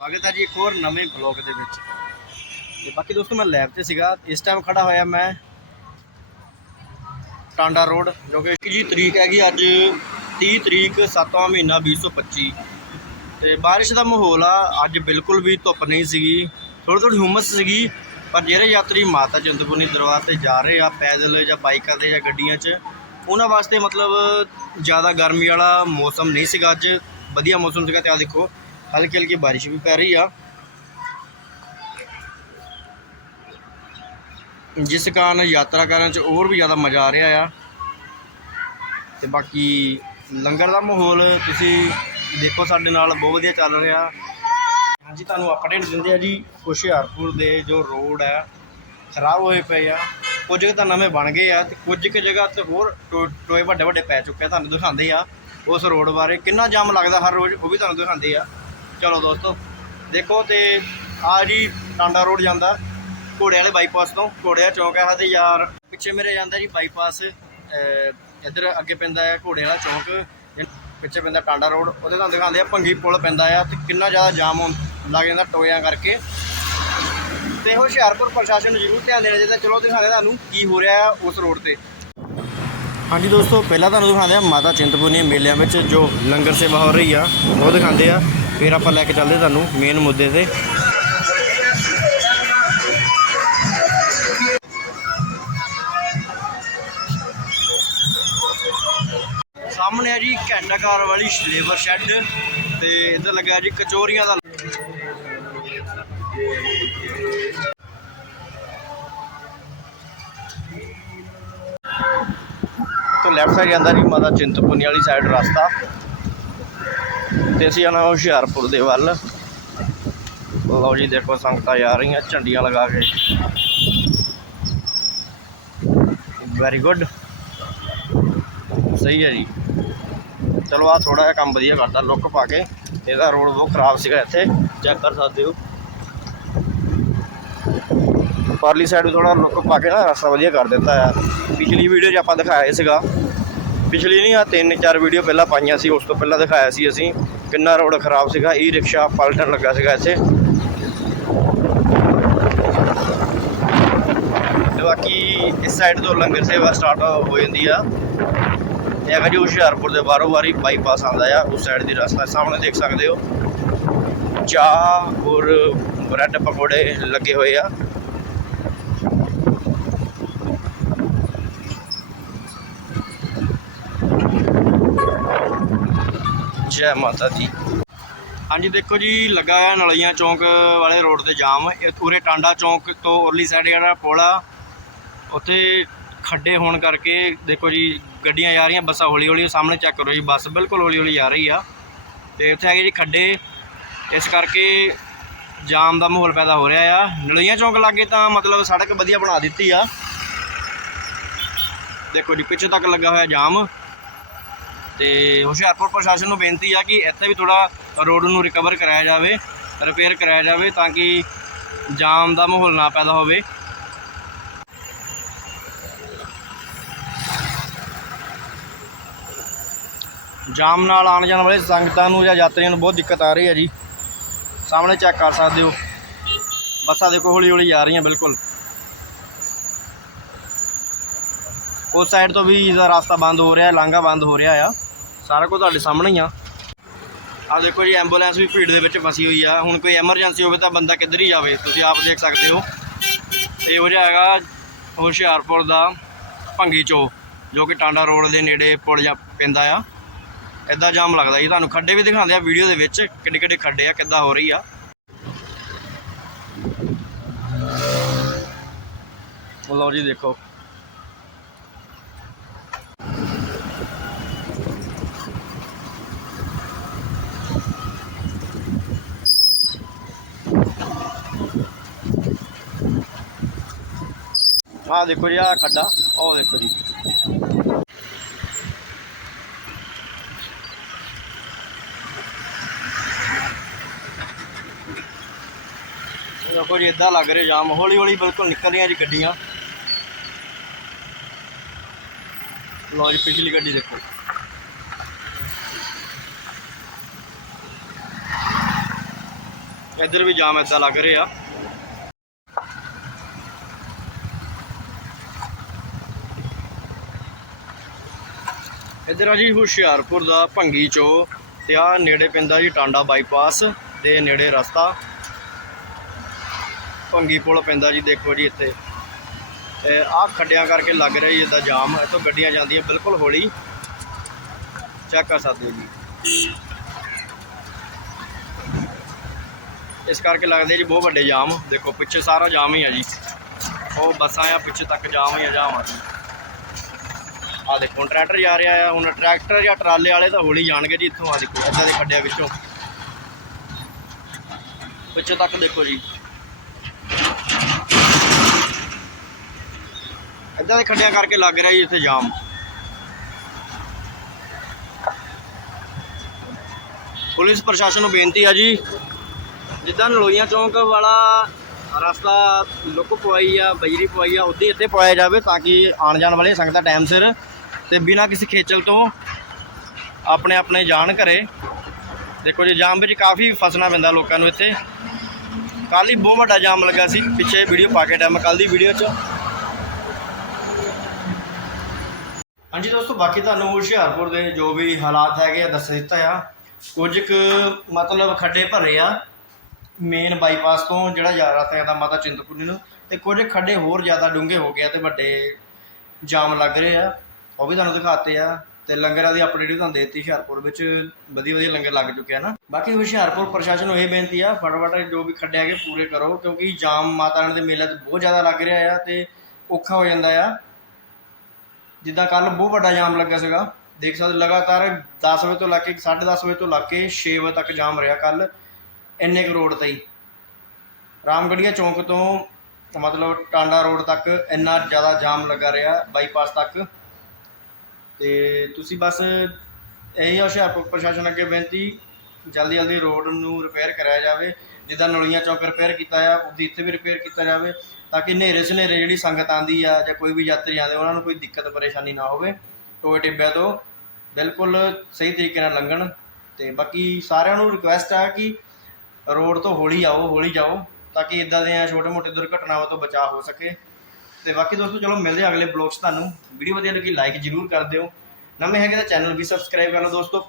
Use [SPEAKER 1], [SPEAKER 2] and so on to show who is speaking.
[SPEAKER 1] ਸਵਾਗਤ ਹੈ ਜੀ ਇੱਕ ਹੋਰ ਨਵੇਂ ਬਲੌਗ ਦੇ ਵਿੱਚ। ਤੇ ਬਾਕੀ ਦੋਸਤੋ, ਮੈਂ ਲੈਬ ਤੇ ਸੀਗਾ। ਇਸ ਟਾਈਮ ਖੜਾ ਹੋਇਆ ਮੈਂ ਟਾਂਡਾ ਰੋਡ, ਜੋ ਕਿ ਜੀ ਤਰੀਕ ਹੈਗੀ ਅੱਜ 30 ਤਰੀਕ 7ਵਾਂ ਮਹੀਨਾ 2025 ਤੇ ਬਾਰਿਸ਼ ਦਾ ਮਾਹੌਲ ਆ। ਅੱਜ ਬਿਲਕੁਲ ਵੀ ਧੁੱਪ ਨਹੀਂ ਸੀਗੀ। ਥੋੜੀ ਥੋੜੀ ਹੁਮਸ ਸੀਗੀ, ਪਰ ਜਿਹੜੇ ਯਾਤਰੀ ਮਾਤਾ ਚਿੰਤਪੁਰਨੀ ਦਰਬਾਰ ਤੇ ਜਾ ਰਹੇ ਆ, ਪੈਦਲ ਜਾਂ ਬਾਈਕਾਂ ਤੇ ਜਾਂ ਗੱਡੀਆਂ 'ਚ, ਉਹਨਾਂ ਵਾਸਤੇ ਮਤਲਬ ਜ਼ਿਆਦਾ ਗਰਮੀ ਵਾਲਾ ਮੌਸਮ ਨਹੀਂ ਸੀਗਾ ਅੱਜ। ਵਧੀਆ ਮੌਸਮ ਸੀਗਾ ਤੇ ਆ ਦੇਖੋ ਹਲਕੀ ਹਲਕੀ ਬਾਰਿਸ਼ ਵੀ ਪੈ ਰਹੀ ਆ। ਜਿਸ ਕਾਰਨ ਯਾਤਰਾ ਕਰਨ 'ਚ ਹੋਰ ਵੀ ਜ਼ਿਆਦਾ ਮਜ਼ਾ ਆ ਰਿਹਾ ਆ। ਤੇ ਬਾਕੀ ਲੰਗਰ ਦਾ ਮਾਹੌਲ ਤੁਸੀਂ ਦੇਖੋ, ਸਾਡੇ ਨਾਲ ਬਹੁਤ ਵਧੀਆ ਚੱਲ ਰਿਹਾ। ਹਾਂਜੀ, ਤੁਹਾਨੂੰ ਅਪਡੇਟ ਦਿੰਦੇ ਆ ਜੀ, ਹੁਸ਼ਿਆਰਪੁਰ ਦੇ ਜੋ ਰੋਡ ਆ, ਖਰਾਬ ਹੋਏ ਪਏ ਆ। ਕੁਝ ਕੁ ਤਾਂ ਨਵੇਂ ਬਣ ਗਏ ਆ ਤੇ ਕੁਝ ਕੁ ਜਗ੍ਹਾ ਤੇ ਹੋਰ ਟੋ- ਟੋਏ ਵੱਡੇ ਵੱਡੇ ਪੈ ਚੁੱਕੇ ਆ, ਤੁਹਾਨੂੰ ਦਿਖਾਉਂਦੇ ਆ। ਉਸ ਰੋਡ ਬਾਰੇ ਕਿੰਨਾ ਜਾਮ ਲੱਗਦਾ ਹਰ ਰੋਜ਼, ਉਹ ਵੀ ਤੁਹਾਨੂੰ ਦਿਖਾਉਂਦੇ ਆ। ਚਲੋ ਦੋਸਤੋ, ਦੇਖੋ ਤੇ ਆ ਜੀ ਟਾਂਡਾ ਰੋਡ ਜਾਂਦਾ ਘੋੜੇ ਵਾਲੇ ਬਾਈਪਾਸ ਤੋਂ, ਘੋੜਿਆ ਚੌਂਕ ਹੈ ਹਦੇ ਯਾਰ। ਪਿੱਛੇ ਮੇਰੇ ਜਾਂਦਾ ਜੀ ਬਾਈਪਾਸ ਇੱਧਰ ਅੱਗੇ ਪੈਂਦਾ ਹੈ ਘੋੜੇ ਵਾਲਾ ਚੌਂਕ ਪਿੱਛੇ ਪੈਂਦਾ ਟਾਂਡਾ ਰੋਡ, ਉਹਦੇ ਤੁਹਾਨੂੰ ਦਿਖਾਉਂਦੇ ਆ, ਭੰਗੀ ਪੁਲ ਪੈਂਦਾ ਆ, ਤੇ ਕਿੰਨਾ ਜ਼ਿਆਦਾ ਜਾਮ ਲੱਗ ਜਾਂਦਾ ਟੋਇਆਂ ਕਰਕੇ। ਤੇ ਹੁਸ਼ਿਆਰਪੁਰ ਪ੍ਰਸ਼ਾਸਨ ਨੂੰ ਜ਼ਰੂਰ ਧਿਆਨ ਦੇਣਾ ਚਾਹੀਦਾ, ਚਲੋ ਦਿਖਾਉਂਦੇ ਤੁਹਾਨੂੰ ਕੀ ਹੋ ਰਿਹਾ ਹੈ ਉਸ ਰੋਡ ਤੇ। ਹਾਂਜੀ ਦੋਸਤੋ, ਪਹਿਲਾਂ ਤੁਹਾਨੂੰ ਦਿਖਾਉਂਦੇ ਆ ਮਾਤਾ ਚਿੰਤਪੁਰਨੀ ਮੇਲਿਆਂ ਵਿੱਚ ਜੋ ਲੰਗਰ ਸੇਵਾ ਹੋ ਰਹੀ ਆ, ਉਹ ਦਿਖਾਉਂਦੇ ਆ। ਫਿਰ ਆਪਾਂ ਲੈ ਕੇ ਚੱਲਦੇ ਤੁਹਾਨੂੰ ਮੇਨ ਮੁੱਦੇ ਤੇ। ਸਾਹਮਣੇ ਆ ਜੀ ਘੰਟਾਕਾਰ ਵਾਲੀ ਲੇਬਰ ਸ਼ੈੱਡ ਤੇ ਇੱਧਰ ਲੱਗਾ ਜੀ ਕਚੋਰੀਆਂ ਦਾ ਤੋਂ ਲੈਫਟ ਸਾਈਡ ਜਾਂਦਾ ਜੀ ਮਾਤਾ ਚਿੰਤਪੁਰਨੀ ਵਾਲੀ ਸਾਈਡ ਰਸਤਾ। ਤੇ ਅਸੀਂ ਆਣਾ ਹੁਸ਼ਿਆਰਪੁਰ ਦੇ ਵੱਲ। ਲਓ ਜੀ, ਦੇਖੋ ਸੰਗਤਾਂ ਜਾ ਰਹੀਆਂ ਝੰਡੀਆਂ ਲਗਾ ਕੇ। ਵੈਰੀ ਗੁੱਡ ਸਹੀ ਹੈ ਜੀ। ਚਲੋ ਆ ਥੋੜਾ ਜਿਹਾ ਕੰਮ ਵਧੀਆ ਕਰਦਾ ਲੁੱਕ ਪਾ ਕੇ। ਇਹਦਾ ਰੋਡ ਬਹੁਤ ਖਰਾਬ ਸੀਗਾ ਇੱਥੇ। ਚੈੱਕ ਕਰ ਸਕਦੇ ਹੋ। ਪਰਲੀ ਸਾਈਡ ਥੋੜਾ ਲੁੱਕ ਪਾ ਕੇ ਨਾ, ਰਸਤਾ ਵਧੀਆ ਕਰ ਦਿੱਤਾ ਆ। ਪਿਛਲੀ ਵੀਡੀਓ 'ਚ ਆਪਾਂ ਦਿਖਾਇਆ ਸੀਗਾ। ਪਿਛਲੀ ਨਹੀਂ ਆ ਤਿੰਨ ਚਾਰ ਵੀਡੀਓ ਪਹਿਲਾਂ ਪਾਈਆਂ ਸੀ, ਉਸ ਤੋਂ ਪਹਿਲਾਂ ਦਿਖਾਇਆ ਸੀ ਅਸੀਂ। ਕਿੰਨਾ ਰੋਡ ਖਰਾਬ ਸੀਗਾ ਈ ਰਿਕਸ਼ਾ ਪਲਟਣ ਲੱਗਾ ਸੀਗਾ ਇੱਥੇ। ਬਾਕੀ ਇਸ ਸਾਈਡ ਤੋਂ ਲੰਗਰ ਸੇਵਾ ਸਟਾਰਟ ਹੋ ਜਾਂਦੀ ਆ। ਇਹ ਹੈਗਾ ਜੀ ਹੁਸ਼ਿਆਰਪੁਰ ਦੇ ਬਾਹਰੋਂ ਵਾਰੀ ਬਾਈਪਾਸ ਆਉਂਦਾ ਆ, ਉਸ ਸਾਈਡ ਦੀ ਰਸਤਾ, ਸਾਹਮਣੇ ਦੇਖ ਸਕਦੇ ਹੋ। ਚਾਹ ਔਰ ਬ੍ਰੈਡ ਪਕੌੜੇ ਲੱਗੇ ਹੋਏ ਆ। ਜੈ ਮਾਤਾ ਦੀ ਹਾਂਜੀ, ਦੇਖੋ ਜੀ, ਲੱਗਾ ਹੋਇਆ ਨਲੀਆਂ ਚੌਂਕ ਵਾਲੇ ਰੋਡ ਤੇ ਜਾਮ। ਇਹ ਪੂਰੇ ਟਾਂਡਾ ਚੌਂਕ ਤੋਂ ਉਰਲੀ ਸਾਈਡ ਜਿਹੜਾ ਪੁਲ ਆ ਉੱਥੇ ਖੱਡੇ ਹੋਣ ਕਰਕੇ ਦੇਖੋ ਜੀ, ਗੱਡੀਆਂ ਜਾ ਰਹੀਆਂ, ਬੱਸਾਂ ਹੌਲੀ ਹੌਲੀ ਸਾਹਮਣੇ ਚੈੱਕ ਕਰੋ ਜੀ, ਬੱਸ ਬਿਲਕੁਲ ਹੌਲੀ ਹੌਲੀ ਜਾ ਰਹੀ ਆ। ਤੇ ਉੱਥੇ ਹੈਗੇ ਜੀ ਖੱਡੇ। ਇਸ ਕਰਕੇ ਜਾਮ ਦਾ ਮਾਹੌਲ ਪੈਦਾ ਹੋ ਰਿਹਾ ਆ। ਨਲੀਆਂ ਚੌਂਕ ਲਾਗੇ ਤਾਂ ਮਤਲਬ ਸੜਕ ਵਧੀਆ ਬਣਾ ਦਿੱਤੀ ਆ। ਦੇਖੋ ਜੀ, ਪਿੱਛੇ ਤੱਕ ਲੱਗਾ ਹੋਇਆ ਜਾਮ। ਤੇ ਹੁਸ਼ਿਆਰਪੁਰ ਪ੍ਰਸ਼ਾਸਨ ਨੂੰ ਬੇਨਤੀ ਆ ਕਿ ਇੱਥੇ ਵੀ ਥੋੜਾ ਰੋਡ ਨੂੰ ਰਿਕਵਰ ਕਰਾਇਆ ਜਾਵੇ ਰਿਪੇਅਰ ਕਰਾਇਆ ਜਾਵੇ ਤਾਂ ਕਿ ਜਾਮ ਦਾ ਮਾਹੌਲ ਨਾ ਪੈਦਾ ਹੋਵੇ। ਜਾਮ ਨਾਲ ਆਉਣ ਜਾਣ ਵਾਲੇ ਸੰਗਤਾਂ ਨੂੰ ਜਾਂ ਯਾਤਰੀਆਂ ਨੂੰ ਬਹੁਤ ਦਿੱਕਤ ਆ ਰਹੀ ਹੈ ਜੀ। ਸਾਹਮਣੇ ਚੈੱਕ ਕਰ ਸਕਦੇ ਹੋ। ਬੱਸਾਂ ਦੇਖੋ ਹੌਲੀ ਹੌਲੀ ਜਾ ਰਹੀਆਂ ਬਿਲਕੁਲ। ਉਸ ਸਾਈਡ ਤੋਂ ਵੀ ਇਹਦਾ ਰਸਤਾ ਬੰਦ ਹੋ ਰਿਹਾ, ਲਾਂਘਾ ਬੰਦ ਹੋ ਰਿਹਾ ਆ। ਸਾਰਾ ਕੁਝ ਤੁਹਾਡੇ ਸਾਹਮਣੇ ਹੀ ਆ। ਆ ਦੇਖੋ ਜੀ ਐਂਬੂਲੈਂਸ ਵੀ ਭੀੜ ਦੇ ਵਿੱਚ ਫਸੀ ਹੋਈ ਆ। ਹੁਣ ਕੋਈ ਐਮਰਜੈਂਸੀ ਹੋਵੇ ਤਾਂ ਬੰਦਾ ਕਿੱਧਰ ਹੀ ਜਾਵੇ, ਤੁਸੀਂ ਆਪ ਦੇਖ ਸਕਦੇ ਹੋ। ਇਹੋ ਜਿਹਾ ਹੈਗਾ ਹੁਸ਼ਿਆਰਪੁਰ ਦਾ ਭੰਗੀ ਚੋ ਜੋ ਕਿ ਟਾਂਡਾ ਰੋਡ ਦੇ ਨੇੜੇ ਪੁਲ ਜਾਂ ਪੈਂਦਾ ਆ। ਇਦਾਂ ਜਾਮ ਲੱਗਦਾ ਜੀ। ਤੁਹਾਨੂੰ ਖੱਡੇ ਵੀ ਦਿਖਾਉਂਦੇ ਆ ਵੀਡੀਓ ਦੇ ਵਿੱਚ, ਕਿੱਡੇ ਕਿੱਡੇ ਖੱਡੇ ਆ, ਕਿੱਦਾਂ ਹੋ ਰਹੀ ਆ। ਲਓ ਜੀ, ਦੇਖੋ। ਆਹ ਦੇਖੋ ਜੀ, ਆਹ ਖੱਡਾ ਉਹ ਦੇਖੋ ਜੀ। ਦੇਖੋ ਜੀ ਇਦਾਂ ਲੱਗ ਰਿਹਾ ਜਾਮ। ਹੌਲੀ ਹੌਲੀ ਬਿਲਕੁਲ ਨਿਕਲ ਰਹੀਆਂ ਜੀ ਗੱਡੀਆਂ। ਲਓ ਜੀ, ਪਿਛਲੀ ਗੱਡੀ ਦੇਖੋ। ਇੱਧਰ ਵੀ ਜਾਮ ਏਦਾਂ ਲੱਗ ਰਿਹਾ। ਇੱਧਰ ਆ ਜੀ ਹੁਸ਼ਿਆਰਪੁਰ ਦਾ ਭੰਗੀ ਚੋ ਤੇ ਆ ਨੇੜੇ ਪੈਂਦਾ ਜੀ ਟਾਂਡਾ ਬਾਈਪਾਸ ਦੇ ਨੇੜੇ ਰਸਤਾ। ਭੰਗੀ ਪੁਲ ਪੈਂਦਾ ਜੀ, ਦੇਖੋ ਜੀ ਇੱਥੇ। ਤੇ ਆਹ ਖੱਡਿਆਂ ਕਰਕੇ ਲੱਗ ਰਿਹਾ ਜੀ, ਇੱਦਾਂ ਜਾਮ, ਇੱਥੋਂ ਗੱਡੀਆਂ ਜਾਂਦੀਆਂ ਬਿਲਕੁਲ ਹੌਲੀ। ਚੈੱਕ ਕਰ ਸਕਦੇ ਜੀ। ਇਸ ਕਰਕੇ ਲੱਗਦੇ ਜੀ ਬਹੁਤ ਵੱਡੇ ਜਾਮ। ਦੇਖੋ, ਪਿੱਛੇ ਸਾਰਾ ਜਾਮ ਹੀ ਆ ਜੀ। ਉਹ ਬੱਸਾਂ ਆ, ਪਿੱਛੇ ਤੱਕ ਜਾਮ ਹੀ ਆ, ਜਾਮ ਆ। ਆ ਦੇਖੋ ਟਰੈਕਟਰ ਜਾ ਰਿਹਾ ਆ, ਹੁਣ ਟਰੈਕਟਰ ਜਾਂ ਟਰਾਲੇ ਵਾਲੇ ਤਾਂ ਹੌਲੀ ਜਾਣਗੇ ਜੀ ਇੱਥੋਂ, ਆ ਦੇਖੋ, ਇੱਦਾਂ ਦੇ ਖੱਡਿਆਂ ਵਿੱਚੋਂ। ਪਿੱਛੇ ਤੱਕ ਦੇਖੋ ਜੀ। ਇੱਦਾਂ ਦੇ ਖੱਡਿਆਂ ਕਰਕੇ ਲੱਗ ਰਿਹਾ ਜੀ ਇੱਥੇ ਜਾਮ। ਪੁਲਿਸ ਪ੍ਰਸ਼ਾਸਨ ਨੂੰ ਬੇਨਤੀ ਆ ਜੀ, ਜਿੱਦਾਂ ਨਲੋਈਆਂ ਚੌਂਕ ਵਾਲਾ ਰਸਤਾ ਲੁੱਕ ਪਵਾਈ ਆ, ਬਜਰੀ ਪਵਾਈ ਆ ਉੱਦੇ ਇੱਥੇ ਪਵਾਇਆ ਜਾਵੇ ਤਾਂ ਕਿ ਆਉਣ ਜਾਣ ਵਾਲੀਆਂ ਸੰਗਤਾਂ ਟਾਈਮ ਸਿਰ ਤੇ ਬਿਨਾਂ ਕਿਸੇ ਖੇਚਲ ਤੋਂ ਆਪਣੇ ਆਪਣੇ ਜਾਣ ਘਰੇ। ਦੇਖੋ ਜੀ, ਜਾਮ ਵਿੱਚ ਕਾਫੀ ਫਸਣਾ ਪੈਂਦਾ ਲੋਕਾਂ ਨੂੰ ਇੱਥੇ। ਕੱਲ੍ਹ ਹੀ ਬਹੁਤ ਵੱਡਾ ਜਾਮ ਲੱਗਾ ਸੀ, ਪਿੱਛੇ ਵੀਡੀਓ ਪਾ ਕੇ ਟਾਈਮ ਕੱਲ੍ਹ ਦੀ ਵੀਡੀਓ 'ਚ। ਹਾਂਜੀ ਦੋਸਤੋ, ਬਾਕੀ ਤੁਹਾਨੂੰ ਹੁਸ਼ਿਆਰਪੁਰ ਦੇ ਜੋ ਵੀ ਹਾਲਾਤ ਹੈਗੇ ਆ, ਦੱਸ ਦਿੱਤਾ ਆ। ਕੁਝ ਕੁ ਮਤਲਬ ਖੱਡੇ ਭਰੇ ਆ ਮੇਨ ਬਾਈਪਾਸ ਤੋਂ ਜਿਹੜਾ ਜਾ ਰਸਤਾ ਜਾਂਦਾ ਮਾਤਾ ਚਿੰਤਪੁਰਨੀ ਨੂੰ, ਤੇ ਕੁਝ ਖੱਡੇ ਹੋਰ ਜ਼ਿਆਦਾ ਡੂੰਘੇ ਹੋ ਗਏ ਆ ਤੇ ਵੱਡੇ ਜਾਮ ਲੱਗ ਰਹੇ ਆ। ਉਹ ਵੀ ਤੁਹਾਨੂੰ ਦਿਖਾਤੇ ਆ ਤੇ ਲੰਗਰਾਂ ਦੀ ਅਪਡੇਟ ਵੀ ਤੁਹਾਨੂੰ ਦੇ ਦਿੱਤੀ ਹੁਸ਼ਿਆਰਪੁਰ ਵਿੱਚ। ਵਧੀਆ ਵਧੀਆ ਲੰਗਰ ਲੱਗ ਚੁੱਕੇ ਆ ਨਾ। ਬਾਕੀ ਹੁਸ਼ਿਆਰਪੁਰ ਪ੍ਰਸ਼ਾਸਨ ਨੂੰ ਇਹ ਬੇਨਤੀ ਆ, ਫਟਾਫਟ ਜੋ ਵੀ ਖੱਡੇ ਹੈਗੇ ਪੂਰੇ ਕਰੋ, ਕਿਉਂਕਿ ਜਾਮ ਮਾਤਾ ਰਾਣੀ ਦੇ ਮੇਲੇ ਤੇ ਬਹੁਤ ਜ਼ਿਆਦਾ ਲੱਗ ਰਿਹਾ ਆ ਤੇ ਔਖਾ ਹੋ ਜਾਂਦਾ ਆ। ਜਿੱਦਾਂ ਕੱਲ ਬਹੁਤ ਵੱਡਾ ਜਾਮ ਲੱਗਾ ਸੀਗਾ। ਦੇਖ ਸਕਦੇ ਲਗਾਤਾਰ 10 ਵਜੇ ਤੋਂ ਲੈ ਕੇ 10:30 ਵਜੇ ਤੋਂ ਲੱਗ ਕੇ 6 ਵਜੇ ਤੱਕ ਜਾਮ ਰਿਹਾ ਕੱਲ ਇੰਨੇ ਕੁ ਰੋਡ ਤੇ ਹੀ। ਰਾਮਗੜੀਆ ਚੌਂਕ ਤੋਂ ਮਤਲਬ ਟਾਂਡਾ ਰੋਡ ਤੱਕ ਇੰਨਾ ਜ਼ਿਆਦਾ ਜਾਮ ਲੱਗਾ ਰਿਹਾ, ਬਾਈਪਾਸ ਤੱਕ। ਅਤੇ ਤੁਸੀਂ ਬਸ ਇਹੀ ਹੁਸ਼ਿਆਰਪੁਰ ਪ੍ਰਸ਼ਾਸਨ ਅੱਗੇ ਬੇਨਤੀ, ਜਲਦੀ ਜਲਦੀ ਰੋਡ ਨੂੰ ਰਿਪੇਅਰ ਕਰਾਇਆ ਜਾਵੇ, ਜਿੱਦਾਂ ਨਲੀਆਂ ਚੌਕ ਰਿਪੇਅਰ ਕੀਤਾ ਆ ਉਹਦੀ ਇੱਥੇ ਵੀ ਰਿਪੇਅਰ ਕੀਤਾ ਜਾਵੇ, ਤਾਂ ਕਿ ਹਨੇਰੇ ਸਨੇਰੇ ਜਿਹੜੀ ਸੰਗਤ ਆਂਦੀ ਆ ਜਾਂ ਕੋਈ ਵੀ ਯਾਤਰੀ ਆਉਂਦੇ, ਉਹਨਾਂ ਨੂੰ ਕੋਈ ਦਿੱਕਤ ਪਰੇਸ਼ਾਨੀ ਨਾ ਹੋਵੇ, ਟੋਏ ਟਿੱਬਿਆਂ ਤੋਂ ਬਿਲਕੁਲ ਸਹੀ ਤਰੀਕੇ ਨਾਲ ਲੰਘਣ, ਤੇ ਬਾਕੀ ਸਾਰਿਆਂ ਨੂੰ ਰਿਕੁਐਸਟ ਆ ਕਿ ਰੋਡ ਤੋਂ ਹੌਲੀ ਆਓ, ਹੌਲੀ ਜਾਓ, ਤਾਂ ਕਿ ਇਦਾਂ ਦੀਆਂ ਛੋਟੇ-ਮੋਟੇ ਦੁਰਘਟਨਾਵਾਂ ਤੋਂ ਬਚਾਅ ਹੋ ਸਕੇ। ਤੇ ਬਾਕੀ ਦੋਸਤੋ, ਚਲੋ ਮਿਲਦੇ ਹਾਂ ਅਗਲੇ ਬਲੌਗਸ ਤੁਹਾਨੂੰ। ਵੀਡੀਓ ਵਧੀਆ ਲੱਗੀ ਲਾਈਕ ਜ਼ਰੂਰ ਕਰ ਦਿਓ। ਨਵੇਂ ਹੈਗੇ ਤਾਂ ਚੈਨਲ ਵੀ ਸਬਸਕ੍ਰਾਈਬ ਕਰ ਲਓ ਦੋਸਤੋ।